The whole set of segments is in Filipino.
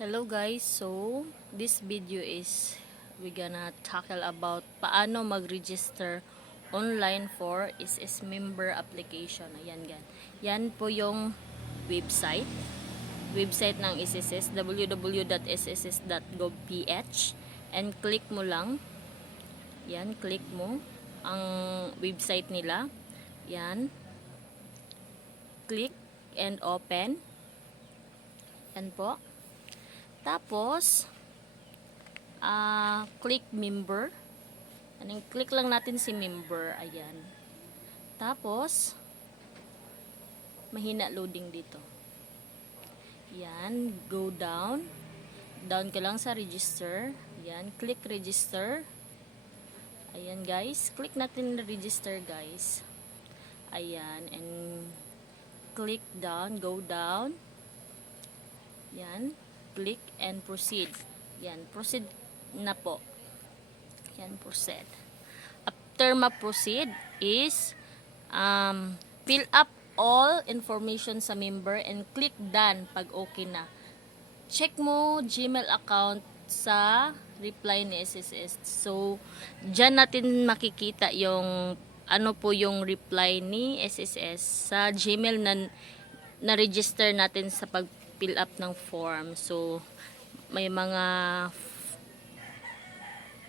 Hello guys, so this video is we gonna tackle about paano mag-register online for SSS member application. Ayan gan. Yan po yung website ng SSS, www.sss.gov.ph, and click mo lang. Yan, click mo ang website nila. Yan. Click and open. Yan po. Tapos, click member. Click lang natin si member. Ayan. Tapos, mahina loading dito. Ayan. Go down. Down ka lang sa register. Ayan. Click register. Ayan guys. Click natin register guys. Ayan. And click down. Go down. Ayan. Click and proceed. Yan, proceed na po. Yan, proceed. After ma-proceed is fill up all information sa member and click done pag okay na. Check mo Gmail account sa reply ni SSS. So, dyan natin makikita yung ano po yung reply ni SSS sa Gmail na register natin sa pag-fill up ng form. So, may mga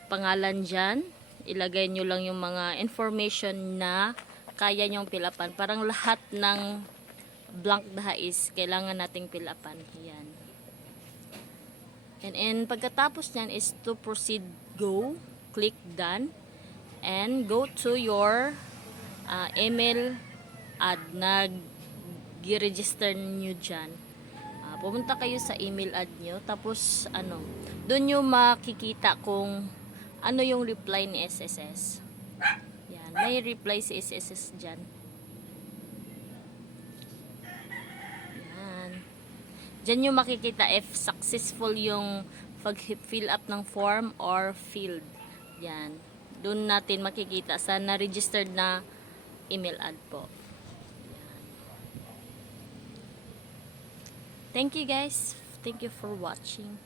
pangalan dyan. Ilagay nyo lang yung mga information na kaya nyong fill upan. Parang lahat ng blank daha is kailangan nating fill upan. Yan. And pagkatapos nyan is to proceed, go. Click done. And go to your email ad na gi-register nyo dyan. Pumunta kayo sa email ad nyo, tapos doon nyo makikita kung ano yung reply ni SSS. Yan, may reply si SSS dyan. Yan. Dyan nyo makikita if successful yung pag-fill up ng form or field. Yan. Doon natin makikita sa na-registered na email ad po. Thank you guys. Thank you for watching.